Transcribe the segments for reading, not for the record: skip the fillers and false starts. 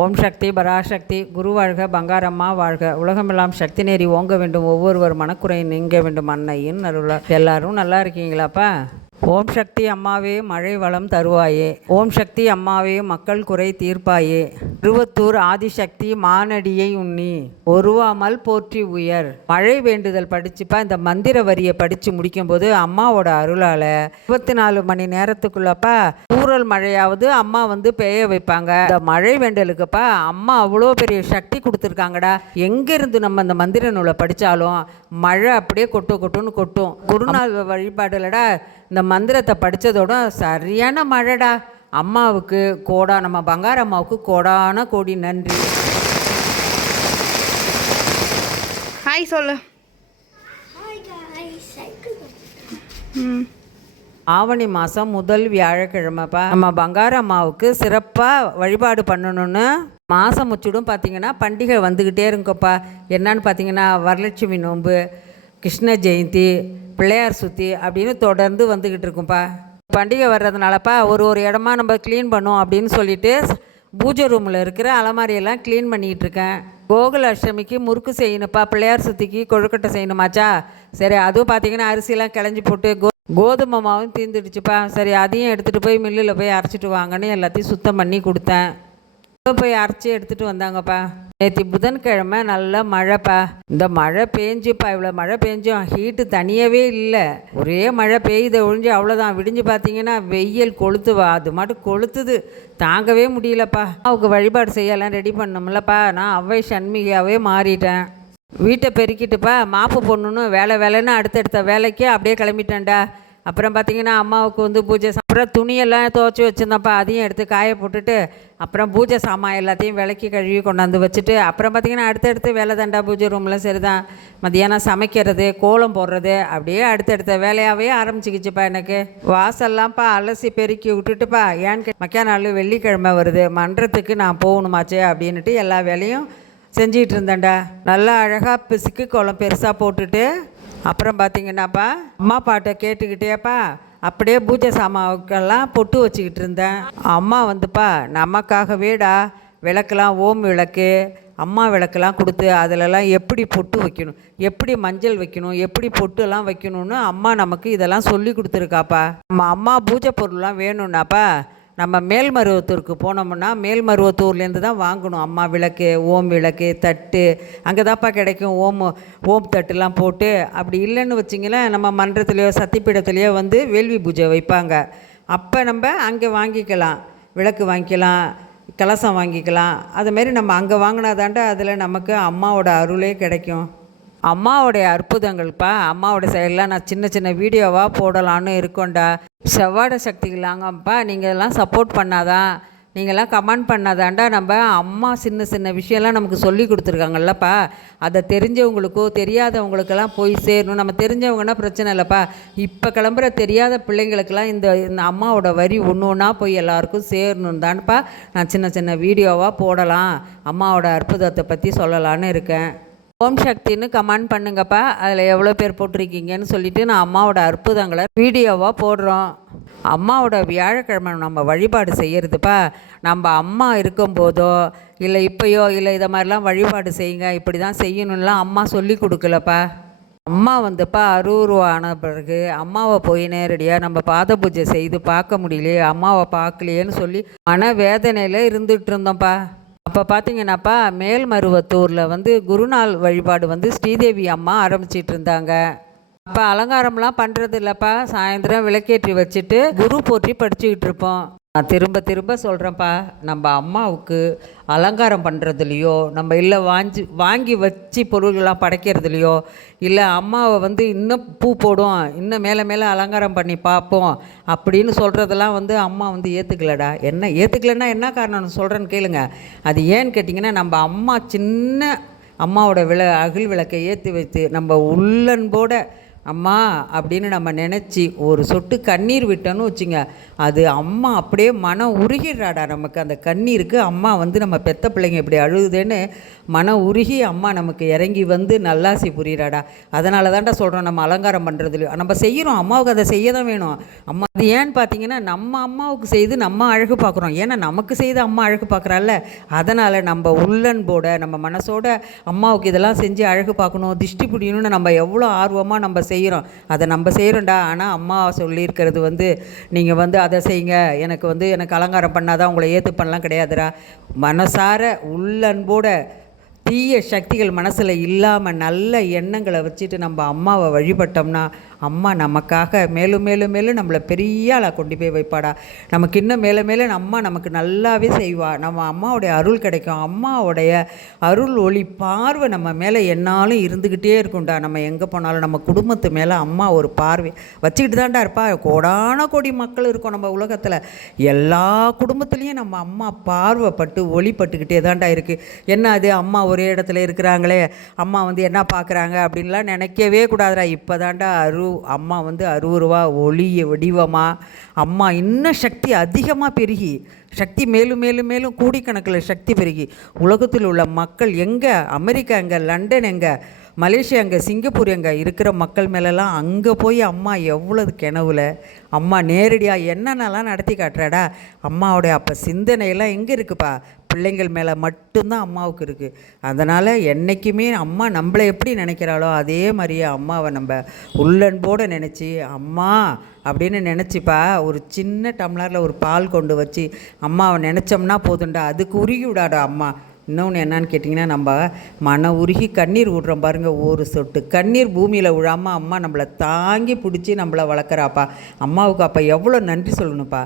ஓம் சக்தி பராசக்தி குரு வாழ்க பங்காரம்மா வாழ்க. உலகமெல்லாம் சக்தி நேரி ஓங்க வேண்டும், ஒவ்வொருவர் மனக்குறை நீங்க வேண்டும் அன்னையின் அருளா. எல்லாரும் நல்லா இருக்கீங்களாப்பா? ஓம் சக்தி அம்மாவே மழை வளம் தருவாயே. ஓம் சக்தி அம்மாவே மக்கள் குறை தீர்ப்பாயே. திருவத்தூர் ஆதிசக்தி மானடியை உண்ணி ஒருவாமல் போற்றி உயர். மழை வேண்டுதல் படிச்சுப்பா. இந்த மந்திர வரியை படித்து முடிக்கும்போது அம்மாவோட அருளால் 24 மணி நேரத்துக்குள்ளப்பா ஊரல் மழையாவது அம்மா பெய்ய வைப்பாங்க. இந்த மழை வேண்டலுக்குப்பா அம்மா அவ்வளோ பெரிய சக்தி கொடுத்துருக்காங்கடா. எங்கேருந்து நம்ம இந்த மந்திர நூலை படித்தாலும் மழை அப்படியே கொட்டுன்னு கொட்டும். குருநாள் வழிபாடுலடா இந்த மந்திரத்தை படித்ததோட சரியான மழைடா. அம்மாவுக்கு நம்ம பங்கார அம்மாவுக்கு கோடான கோடி நன்றி. ஹாய் சொல்லு. ஆவணி மாதம் முதல் வியாழக்கிழமைப்பா நம்ம பங்கார அம்மாவுக்கு சிறப்பாக வழிபாடு பண்ணணும்னு மாதம் முச்சிடும் பார்த்திங்கன்னா பண்டிகை வந்துக்கிட்டே இருக்குப்பா. என்னன்னு பார்த்தீங்கன்னா வரலட்சுமி நோன்பு, கிருஷ்ண ஜெயந்தி, பிள்ளையார் சுற்றி அப்படின்னு தொடர்ந்து வந்துக்கிட்டு இருக்கும்ப்பா. பண்டிகை வர்றதுனாலப்பா ஒரு இடமா நம்ம க்ளீன் பண்ணோம் அப்படின்னு சொல்லிட்டு பூஜை ரூமில் இருக்கிற அலமாரியெல்லாம் க்ளீன் பண்ணிக்கிட்டு இருக்கேன். கோகுல அஷ்டமிக்கு முறுக்கு செய்யணுப்பா, பிள்ளையார் சுற்றிக்கு கொழுக்கட்டை செய்யணுமாச்சா. சரி, அதுவும் பார்த்திங்கன்னா அரிசிலாம் கிளஞ்சி போட்டு கோதுமை மாவும் தீர்ந்துடுச்சுப்பா. சரி, அதையும் எடுத்துகிட்டு போய் மில்லில் போய் அரைச்சிட்டு வாங்கன்னு எல்லாத்தையும் சுத்தம் பண்ணி கொடுத்தேன். போய் அரைச்சி எடுத்துகிட்டு வந்தாங்கப்பா. நேற்று புதன்கிழமை நல்ல மழைப்பா. இந்த மழை பேஞ்சுப்பா. இவ்வளோ மழை பேஞ்சும் ஹீட்டு தனியவே இல்லை. ஒரே மழை பெய்யுது ஒழிஞ்சு அவ்வளோதான். விடிஞ்சு பார்த்தீங்கன்னா வெயில் கொளுத்துவா. அது மட்டும் கொளுத்துது, தாங்கவே முடியலப்பா. அவங்க வழிபாடு செய்யலாம் ரெடி பண்ணோம்லப்பா. நான் அவ்வை சண்மிகையாகவே மாறிட்டேன். வீட்டை பெருக்கிட்டுப்பா மாப்பு போடணுன்னு வேலைன்னு அடுத்தடுத்த வேலைக்கு அப்படியே கிளம்பிட்டேன்டா. அப்புறம் பார்த்திங்கன்னா அம்மாவுக்கு பூஜை அப்புறம் துணியெல்லாம் துவைச்சி வச்சுருந்தப்பா. அதையும் எடுத்து காய போட்டுட்டு அப்புறம் பூஜை சாமான் எல்லாத்தையும் விளக்கி கழுவி கொண்டாந்து வச்சுட்டு அப்புறம் பார்த்திங்கன்னா அடுத்தடுத்து வேலை தாண்டா. பூஜை ரூமில் சரிதான். மதியானம் சமைக்கிறது, கோலம் போடுறது, அப்படியே அடுத்தடுத்த வேலையாகவே ஆரம்பிச்சிக்கிச்சுப்பா. எனக்கு வாசல்லாம்ப்பா அலசி பெருக்கி விட்டுட்டுப்பா. ஏன்னு மக்கா நாள் வெள்ளிக்கிழமை வருது, மன்றத்துக்கு நான் போகணுமாச்சே அப்படின்ட்டு எல்லா வேலையும் செஞ்சிகிட்டு இருந்தேன்டா. நல்லா அழகாக பிசுக்கு கோலம் பெருசாக போட்டுட்டு அப்புறம் பார்த்திங்கன்னாப்பா அம்மா பாட்டை கேட்டுக்கிட்டேப்பா அப்படியே பூஜை சாமாவுக்கெல்லாம் பொட்டு வச்சுக்கிட்டு இருந்தேன். அம்மா நமக்காகவேடா விளக்கெல்லாம் ஓம் விளக்கு, அம்மா விளக்கெல்லாம் கொடுத்து அதிலெல்லாம் எப்படி பொட்டு வைக்கணும், எப்படி மஞ்சள் வைக்கணும், எப்படி பொட்டுலாம் வைக்கணும்னு அம்மா நமக்கு இதெல்லாம் சொல்லி கொடுத்துருக்காப்பா. நம்ம அம்மா பூஜை பொருள்லாம் வேணும்னாப்பா நம்ம மேல்மருவத்தூருக்கு போனோம்னா மேல்மருவத்தூர்லேருந்து தான் வாங்கணும். அம்மா விளக்கு, ஓம் விளக்கு, தட்டு அங்கே தான்ப்பா கிடைக்கும். ஓம் தட்டுலாம் போட்டு அப்படி இல்லைன்னு வச்சிங்களேன் நம்ம மன்றத்துலேயோ சத்திப்பீடத்துலேயோ வேள்வி பூஜை வைப்பாங்க. அப்போ நம்ம அங்கே வாங்கிக்கலாம், விளக்கு வாங்கிக்கலாம், கலசம் வாங்கிக்கலாம். அதுமாரி நம்ம அங்கே வாங்கினாதாண்டா அதில் நமக்கு அம்மாவோட அருளே கிடைக்கும். அம்மாவோடைய அற்புதங்கள்ப்பா, அம்மாவோட செயலாம் நான் சின்ன வீடியோவாக போடலான்னு இருக்கோண்டா. செவ்வாடை சக்திகளாங்கப்பா. நீங்கள்லாம் சப்போர்ட் பண்ணாதான், நீங்கள்லாம் கமெண்ட் பண்ணாதாண்டா நம்ம அம்மா சின்ன விஷயம்லாம் நமக்கு சொல்லி கொடுத்துருக்காங்கல்லப்பா. அதை தெரிஞ்சவங்களுக்கோ தெரியாதவங்களுக்கெல்லாம் போய் சேரணும். நம்ம தெரிஞ்சவங்கன்னா பிரச்சனை இல்லைப்பா. இப்போ கிளம்புற தெரியாத பிள்ளைங்களுக்கெல்லாம் இந்த அம்மாவோட வரி ஒன்றா போய் எல்லாருக்கும் சேரணும் தான்ப்பா நான் சின்ன வீடியோவாக போடலாம், அம்மாவோட அற்புதத்தை பற்றி சொல்லலான்னு இருக்கேன். ஓம் சக்தின்னு கமெண்ட் பண்ணுங்கப்பா. அதில் எவ்வளோ பேர் போட்டிருக்கீங்கன்னு சொல்லிவிட்டு நான் அம்மாவோட அற்புதங்களை வீடியோவாக போடுறோம். அம்மாவோட வியாழக்கிழமை நம்ம வழிபாடு செய்கிறதுப்பா. நம்ம அம்மா இருக்கும்போதோ இல்லை இப்போயோ இல்லை இதை மாதிரிலாம் வழிபாடு செய்யுங்க, இப்படி தான் செய்யணும்லாம் அம்மா சொல்லி கொடுக்கலப்பா. அம்மா அருவுருவான பிறகு அம்மாவை போய் நேரடியாக நம்ம பாத பூஜை செய்து பார்க்க முடியலையே, அம்மாவை பார்க்கலையேன்னு சொல்லி மன வேதனையில் இருந்துகிட்டு இருந்தோம்ப்பா. அப்போ பார்த்தீங்கன்னாப்பா மேல்மருவத்தூரில் குருநாள் வழிபாடு ஸ்ரீதேவி அம்மா ஆரம்பிச்சிட்டு இருந்தாங்க. அப்போ அலங்காரம்லாம் பண்ணுறது இல்லைப்பா. சாயந்தரம் விளக்கேற்றி வச்சுட்டு குரு போற்றி படிச்சுக்கிட்டு இருப்போம். நான் திரும்ப சொல்கிறேன்ப்பா, நம்ம அம்மாவுக்கு அலங்காரம் பண்ணுறதுலையோ நம்ம இல்லை வாங்கி வச்சு பொருள்கள்லாம் படைக்கிறதுலையோ இல்லை அம்மாவை இன்னும் பூ போடும், இன்னும் மேலே அலங்காரம் பண்ணி பார்ப்போம் அப்படின்னு சொல்கிறதெல்லாம் அம்மா ஏற்றுக்கலடா. என்ன ஏற்றுக்கலன்னா என்ன காரணம் சொல்கிறேன்னு கேளுங்க. அது ஏன்னு கேட்டிங்கன்னா நம்ம அம்மா சின்ன அம்மாவோட அகில் விளக்கை ஏற்றி வைத்து நம்ம உள்ளன்போட அம்மா அப்படின்னு நம்ம நினச்சி ஒரு சொட்டு கண்ணீர் விட்டோன்னு வச்சுங்க, அது அம்மா அப்படியே மனம் உருகிடுறாடா நமக்கு. அந்த கண்ணீருக்கு அம்மா வந்து நம்ம பெத்த பிள்ளைங்க இப்படி அழுகுதுன்னு மனம் உருகி அம்மா நமக்கு இறங்கி வந்து நல்லாசி புரியிறாடா. அதனால தான்டா சொல்கிறோம், நம்ம அலங்காரம் பண்ணுறதுலையும் நம்ம செய்கிறோம், அம்மாவுக்கு அதை செய்ய தான் வேணும். அம்மா அது ஏன்னு பார்த்தீங்கன்னா, நம்ம அம்மாவுக்கு செய்து நம்ம அழகு பார்க்குறோம். ஏன்னா நமக்கு செய்து அம்மா அழகு பார்க்குறாள்ல, அதனால் நம்ம உள்ளன்போட நம்ம மனசோட அம்மாவுக்கு இதெல்லாம் செஞ்சு அழகு பார்க்கணும், திஷ்டி பிடிக்கணும்னு நம்ம எவ்வளோ ஆர்வமாக நம்ம செய்கிறோம். அதை நம்ம செய்கிறோம்டா. ஆனால் அம்மா சொல்லியிருக்கிறது வந்து, நீங்கள் வந்து அதை செய்யுங்க, எனக்கு அலங்காரம் பண்ணாதான் உங்களை ஏற்று பண்ணலாம் கிடையாதுடா. மனசார உள்ளன்போட தீய சக்திகள் மனசில் இல்லாமல் நல்ல எண்ணங்களை வச்சுட்டு நம்ம அம்மாவை வழிபட்டோம்னா அம்மா நமக்காக மேலும் மேலும் மேலும் நம்மளை பெரிய ஆளாக கொண்டு போய் வைப்பாடா. நமக்கு இன்னும் மேலே மேலே அம்மா நமக்கு நல்லாவே செய்வா. நம்ம அம்மாவுடைய அருள் கிடைக்கும். அம்மாவுடைய அருள் ஒளி பார்வை நம்ம மேலே என்னாலும் இருந்துக்கிட்டே இருக்கும்டா. நம்ம எங்கே போனாலும் நம்ம குடும்பத்து மேலே அம்மா ஒரு பார்வை வச்சுக்கிட்டு தான்டா இருப்பா. கோடான கோடி மக்கள் இருக்கோம் நம்ம உலகத்தில். எல்லா குடும்பத்துலேயும் நம்ம அம்மா பார்வைப்பட்டு ஒளிப்பட்டுக்கிட்டே தான்டா இருக்குது. என்ன அது அம்மா ஒரே இடத்துல இருக்கிறாங்களே, அம்மா வந்து என்ன பார்க்குறாங்க அப்படின்லாம் நினைக்கவே கூடாதுடா. இப்போ தான்டா அம்மா வந்து அருவருவா ஒளிய வடிவமாக அம்மா இன்னும் சக்தி அதிகமாக பெருகி, சக்தி மேலும் மேலும் மேலும் கோடிக்கணக்கில் சக்தி பெருகி உலகத்தில் உள்ள மக்கள் எங்கே, அமெரிக்கா எங்கே, லண்டன் எங்கே, மலேசியா எங்கே, சிங்கப்பூர் எங்கே இருக்கிற மக்கள் மேலெல்லாம் அங்கே போய் அம்மா எவ்வளவு கனவுல அம்மா நேரடியாக என்னென்னலாம் நடத்தி காட்டுறாடா. அம்மாவுடைய அப்போ சிந்தனையெல்லாம் எங்கே இருக்குப்பா? பிள்ளைங்கள் மேலே மட்டும்தான் அம்மாவுக்கு இருக்குது. அதனால் என்றைக்குமே அம்மா நம்மளை எப்படி நினைக்கிறாளோ அதே மாதிரியே அம்மாவை நம்ம உள்ளன்போடு நினச்சி அம்மா அப்படின்னு நினச்சிப்பா. ஒரு சின்ன டம்ளரில் ஒரு பால் கொண்டு வச்சு அம்மாவை நினச்சோம்னா போதுண்டா, அதுக்கு உருகி விடாடா அம்மா. இன்னொன்று என்னான்னு கேட்டிங்கன்னா, நம்ம மன உருகி கண்ணீர் விடுறோம் பாருங்கள், ஒரு சொட்டு கண்ணீர் பூமியில் விழாமல் அம்மா நம்மளை தாங்கி பிடிச்சி நம்மளை வளர்க்குறாப்பா. அம்மாவுக்கு அப்போ எவ்வளோ நன்றி சொல்லணும்ப்பா.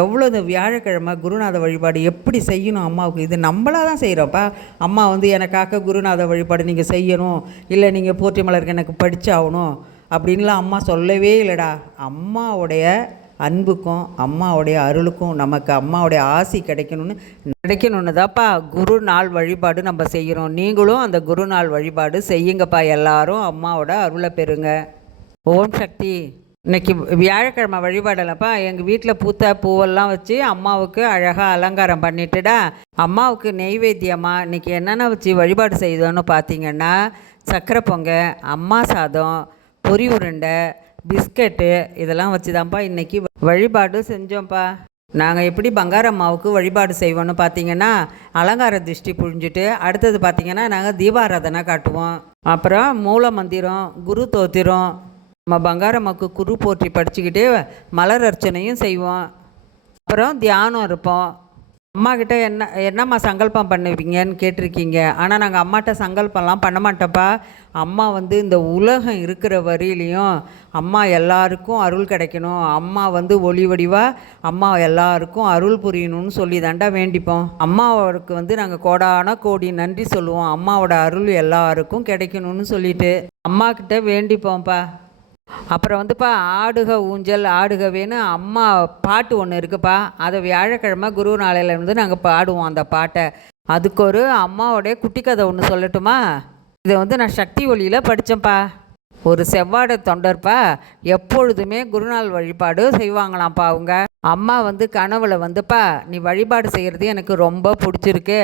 எவ்வளோ இந்த வியாழக்கிழமை குருநாத வழிபாடு எப்படி செய்யணும் அம்மாவுக்கு, இது நம்மளாக தான் செய்கிறோம்ப்பா. அம்மா வந்து எனக்காக குருநாத வழிபாடு நீங்கள் செய்யணும், இல்லை நீங்கள் போற்றி மலருக்கு எனக்கு படித்தாகணும் அப்படின்லாம் அம்மா சொல்லவே இல்லைடா. அம்மாவுடைய அன்புக்கும் அம்மாவுடைய அருளுக்கும் நமக்கு அம்மாவுடைய ஆசி கிடைக்கணும்னு தான்ப்பா குரு நாள் வழிபாடு நம்ம செய்கிறோம். நீங்களும் அந்த குரு நாள் வழிபாடு செய்யுங்கப்பா. எல்லாரும் அம்மாவோட அருளை பெறுங்க. ஓம் சக்தி. இன்றைக்கி வியாழக்கிழமை வழிபாடலப்பா. எங்கள் வீட்டில் பூத்த பூவெல்லாம் வச்சு அம்மாவுக்கு அழகாக அலங்காரம் பண்ணிட்டுடா. அம்மாவுக்கு நெய்வேத்தியமாக இன்றைக்கி என்னென்ன வச்சு வழிபாடு செய்தோன்னு பார்த்தீங்கன்னா, சக்கரை பொங்கல், அம்மா சாதம், பொரி உருண்டை, பிஸ்கட்டு இதெல்லாம் வச்சு தான்ப்பா இன்றைக்கி வழிபாடு செஞ்சோம்ப்பா. நாங்கள் எப்படி பங்காரம்மாவுக்கு வழிபாடு செய்வோன்னு பார்த்தீங்கன்னா, அலங்கார திருஷ்டி புழிஞ்சிட்டு அடுத்தது பார்த்திங்கன்னா நாங்கள் தீபாராதனை காட்டுவோம். அப்புறம் மூல மந்திரம், குரு தோத்திரம், நம்ம பங்காரம்மாவுக்கு குரு போற்றி படிச்சுக்கிட்டே மலர் அர்ச்சனையும் செய்வோம். அப்புறம் தியானம் இருப்போம். அம்மாக்கிட்ட என்னம்மா சங்கல்பம் பண்ணுவீங்கன்னு கேட்டிருக்கீங்க. ஆனால் நாங்கள் அம்மாட்ட சங்கல்பம்லாம் பண்ண மாட்டோம்ப்பா. அம்மா வந்து இந்த உலகம் இருக்கிற வரையிலையும் அம்மா எல்லாருக்கும் அருள் கிடைக்கணும், அம்மா வந்து ஒளி வடிவாக அம்மா எல்லாருக்கும் அருள் புரியணும்னு சொல்லி தாண்டா வேண்டிப்போம். அம்மாவுக்கு வந்து நாங்கள் கோடான கோடி நன்றி சொல்லுவோம். அம்மாவோட அருள் எல்லாருக்கும் கிடைக்கணும்னு சொல்லிட்டு அம்மாக்கிட்ட வேண்டிப்போம்ப்பா. அப்புறம் வந்துப்பா ஆடுக ஊஞ்சல் ஆடுகவேன்னு அம்மா பாட்டு ஒன்று இருக்குப்பா. அதை வியாழக்கிழமை குரு நாளையிலேருந்து நாங்கள் பாடுவோம் அந்த பாட்டை. அதுக்கு ஒரு அம்மாவோடைய குட்டி கதை ஒன்று சொல்லட்டுமா? இதை வந்து நான் சக்தி ஒளியில் படித்தேன்ப்பா. ஒரு செவ்வாடை தொண்டர்ப்பா எப்பொழுதுமே குருநாள் வழிபாடு செய்வாங்களாம்ப்பா. அவங்க அம்மா வந்து கனவுல வந்துப்பா, நீ வழிபாடு செய்கிறது எனக்கு ரொம்ப பிடிச்சிருக்கு,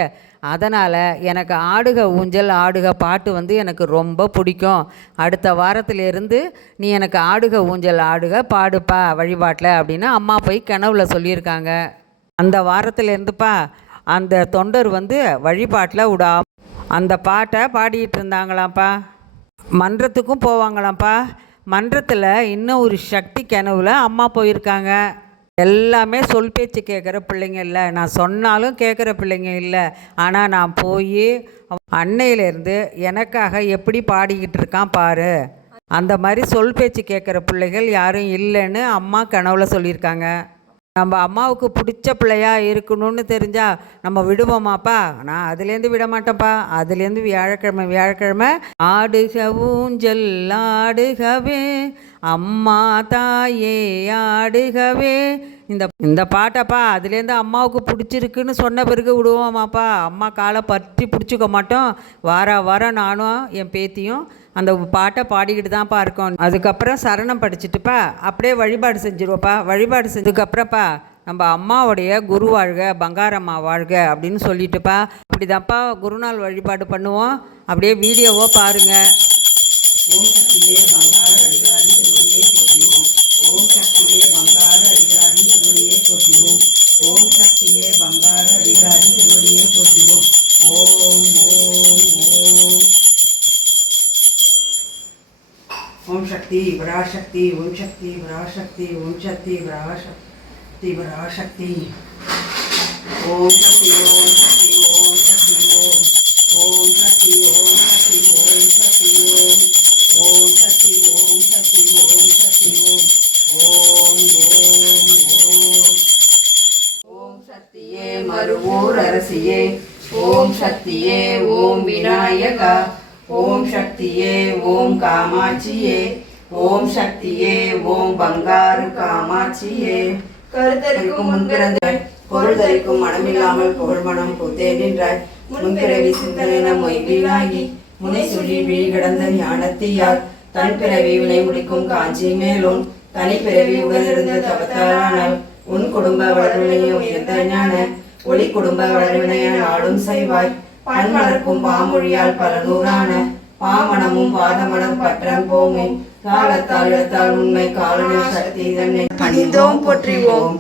அதனால் எனக்கு ஆடுக ஊஞ்சல் ஆடுக பாட்டு வந்து எனக்கு ரொம்ப பிடிக்கும், அடுத்த வாரத்திலேருந்து நீ எனக்கு ஆடுக ஊஞ்சல் ஆடுக பாடுப்பா வழிபாட்டில் அப்படின்னு அம்மா போய் கனவுல சொல்லியிருக்காங்க. அந்த வாரத்திலேருந்துப்பா அந்த தொண்டர் வந்து வழிபாட்டில் விடாம அந்த பாட்டை பாடிட்டு இருந்தாங்களாம்ப்பா. மன்றத்துக்கும் போவாங்களாம்ப்பா. மன்றத்தில் இன்னும் ஒரு சக்தி கனவுல அம்மா போயிருக்காங்க. எல்லாமே சொல் பேச்சு கேட்குற பிள்ளைங்க இல்லை, நான் சொன்னாலும் கேட்குற பிள்ளைங்க இல்லை. ஆனால் நான் போய் அன்னையிலேருந்து எனக்காக எப்படி பாடிக்கிட்டு இருக்கான் பாரு, அந்த மாதிரி சொல் பேச்சு கேட்குற பிள்ளைகள் யாரும் இல்லைன்னு அம்மா கனவுல சொல்லியிருக்காங்க. நம்ம அம்மாவுக்கு பிடிச்ச பிள்ளையா இருக்கணும்னு தெரிஞ்சால் நம்ம விடுவோமாப்பா? நான் அதுலேருந்து விட மாட்டேன்ப்பா. அதுலேருந்து வியாழக்கிழமை ஆடுக ஊஞ்சல் ஆடுகவே அம்மா தாயே ஆடுகவே இந்த பாட்டப்பா அதுலேருந்து அம்மாவுக்கு பிடிச்சிருக்குன்னு சொன்ன பிறகு விடுவோமாப்பா. அம்மா காலை பற்றி பிடிச்சிக்க மாட்டோம். வாரம் நானும் என் பேத்தியும் அந்த பாட்டை பாடிக்கிட்டு தான்ப்பா இருக்கோம். அதுக்கப்புறம் சரணம் படிச்சுட்டுப்பா அப்படியே வழிபாடு செஞ்சுருவோப்பா. வழிபாடு செஞ்சதுக்கப்புறம்ப்பா நம்ம அம்மாவுடைய குரு வாழ்க, பங்காரம்மா வாழ்க அப்படின்னு சொல்லிட்டுப்பா அப்படிதான்ப்பா குருநாள் வழிபாடு பண்ணுவோம். அப்படியே வீடியோவோ பாருங்கள். ஓம் சக்தியே பங்கார அடிகாரி திருவடியே போற்றிவோம். ஓம் சக்தியே பங்கார அடிகாரி திருவடியே போற்றிவோம். ஓம் சக்தியே பங்கார அடிகாரி திருவடியே போற்றிவோம். ஓம் ஓம் ஓம் ஓம் சக்தி பராசக்தி, ஓம் சக்தி பராசக்தி, ஓம் சக்தி பராசக்தி பராசக்தி. ஓம் சக்தி ஓம் சக்தி ஓம் சக்தி ஓம். ஓம் சக்தி ஓம் சக்தி ஓம் சக்தி ஓம். ஓம் சக்தி ஓம் சக்தி ஓம் சக்தி ஓம். ஓம் ஓம் ஓம். ஓம் சக்தியே மறுவூர் அரசியே, ஓம் சக்தியே ஓம் விநாயகா, ஓம் சக்தியே ஓம் காமாட்சியே, ஓம் சக்தியே ஓம் பங்காரு காமாட்சியே. கருத்தரிக்கும் முன்பிறந்தாய், பொருள் தரிக்கும் மனமில்லாமல் புகழ்மணம் பூத்தே நின்றாய். முன்பிறவி சிந்தன மொய்வீனாகி முனை சுழி வீழ் கிடந்த ஞானத்தியால் தன் பிறவி வினை முடிக்கும் காஞ்சி மேலும் தனிப்பிறவி உடனிருந்த தவத்தாரானால் உன் குடும்ப வளர்வினையை உயர்ந்த ஞான ஒளி குடும்ப வளர்வினையால் ஆளும் செய்வாய். பண் வளர்க்கும் பாமொழியால் பல நூறான பாமணமும் பாதமணம் பற்றம் போமே. காலத்தால் இடத்தால் உண்மை காலன சக்தி தன்னை பணிந்தோம் போற்றிவோம்.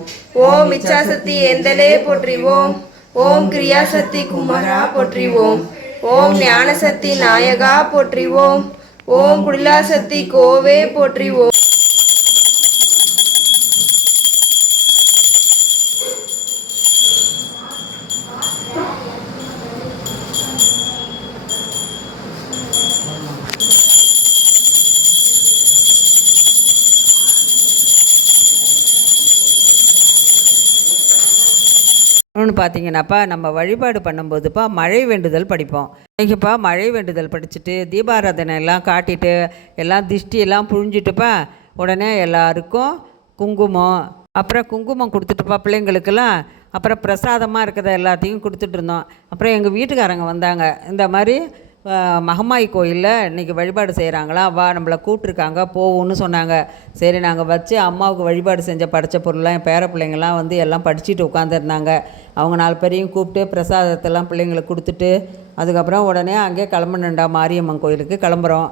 ஓம் இச்சாசக்தி எந்தலே போற்றிவோம். ஓம் கிரியாசக்தி குமரா போற்றிவோம். ஓம் ஞானசக்தி நாயகா போற்றிவோம். ஓம் குடிலாசக்தி கோவே போற்றிவோம். இன்னொன்று பார்த்தீங்கன்னாப்பா நம்ம வழிபாடு பண்ணும்போதுப்பா மழை வேண்டுதல் படிப்போம். இன்றைக்கிப்பா மழை வேண்டுதல் படிச்சுட்டு தீபாராதனை எல்லாம் காட்டிட்டு எல்லாம் திஷ்டியெல்லாம் புழிஞ்சிட்டுப்பா உடனே எல்லாருக்கும் குங்குமம், அப்புறம் குங்குமம் கொடுத்துட்டுப்பா பிள்ளைங்களுக்கெல்லாம். அப்புறம் பிரசாதமாக இருக்கிறத எல்லாத்தையும் கொடுத்துட்டு இருந்தோம். அப்புறம் எங்கள் வீட்டுக்காரங்க வந்தாங்க, இந்த மாதிரி மகமாயி கோயிலில் இன்றைக்கி வழிபாடு செய்கிறாங்களா, வா நம்மளை கூப்பிட்ருக்காங்க போவோன்னு சொன்னாங்க. சரி நாங்கள் வச்சு அம்மாவுக்கு வழிபாடு செஞ்ச படைச்ச பொருள்லாம் என் பேர பிள்ளைங்கள்லாம் வந்து எல்லாம் படிச்சுட்டு உட்காந்துருந்தாங்க. அவங்க 4 பேரையும் கூப்பிட்டு பிரசாதத்தெல்லாம் பிள்ளைங்களுக்கு கொடுத்துட்டு அதுக்கப்புறம் உடனே அங்கே கிளம்பணுண்டா மாரியம்மன் கோயிலுக்கு கிளம்புறோம்.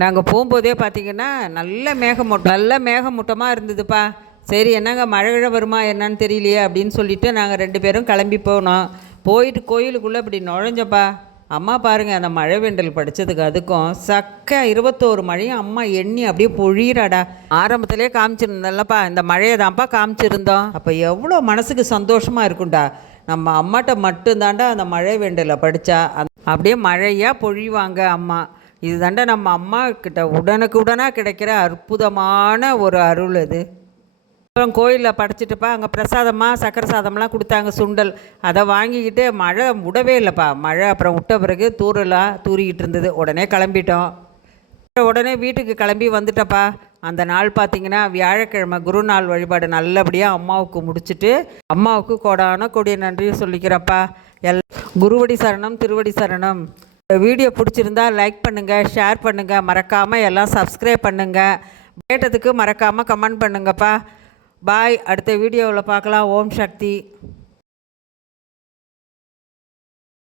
நாங்கள் போகும்போதே பார்த்திங்கன்னா நல்ல மேகமூட்டமாக இருந்ததுப்பா. சரி என்னங்க மழை வருமா என்னன்னு தெரியலையே அப்படின்னு சொல்லிவிட்டு நாங்கள் 2 பேரும் கிளம்பி போனோம். போயிட்டு கோயிலுக்குள்ளே இப்படி நுழைஞ்சப்பா அம்மா பாருங்கள், அந்த மழை வேண்டல் படித்ததுக்கு அதுக்கும் 21 மழையும் அம்மா எண்ணி அப்படியே பொழியிறாடா. ஆரம்பத்திலே காமிச்சிருந்தல்லப்பா, இந்த மழையை தான்ப்பா காமிச்சிருந்தோம். அப்போ எவ்வளோ மனசுக்கு சந்தோஷமாக இருக்கும்டா. நம்ம அம்மாட்ட மட்டும்தாண்டா அந்த மழை வேண்டலை படித்தா அப்படியே மழையாக பொழிவாங்க அம்மா. இது தாண்டா நம்ம அம்மா கிட்ட உடனுக்குடனாக கிடைக்கிற அற்புதமான ஒரு அருள் அது. அப்புறம் கோயிலில் படைச்சிட்டுப்பா அங்கே பிரசாதமாக சக்கரை சாதம்லாம் கொடுத்தாங்க, சுண்டல். அதை வாங்கிக்கிட்டு மழை விடவே இல்லைப்பா. மழை அப்புறம் விட்ட பிறகு தூரலாக தூரிக்கிட்டு இருந்தது. உடனே கிளம்பிட்டோம். உடனே வீட்டுக்கு கிளம்பி வந்துட்டப்பா. அந்த நாள் பார்த்திங்கன்னா வியாழக்கிழமை குருநாள் வழிபாடு நல்லபடியாக அம்மாவுக்கு முடிச்சுட்டு அம்மாவுக்கு கோடான கொடிய நன்றி சொல்லிக்கிறப்பா. குருவடி சரணம், திருவடி சரணம். வீடியோ பிடிச்சிருந்தா லைக் பண்ணுங்கள், ஷேர் பண்ணுங்கள், மறக்காமல் எல்லாம் சப்ஸ்கிரைப் பண்ணுங்கள். கேட்டதுக்கு மறக்காமல் கமெண்ட் பண்ணுங்கப்பா. பாய். அடுத்த வீடியோவில் பார்க்கலாம். ஓம் சக்தி.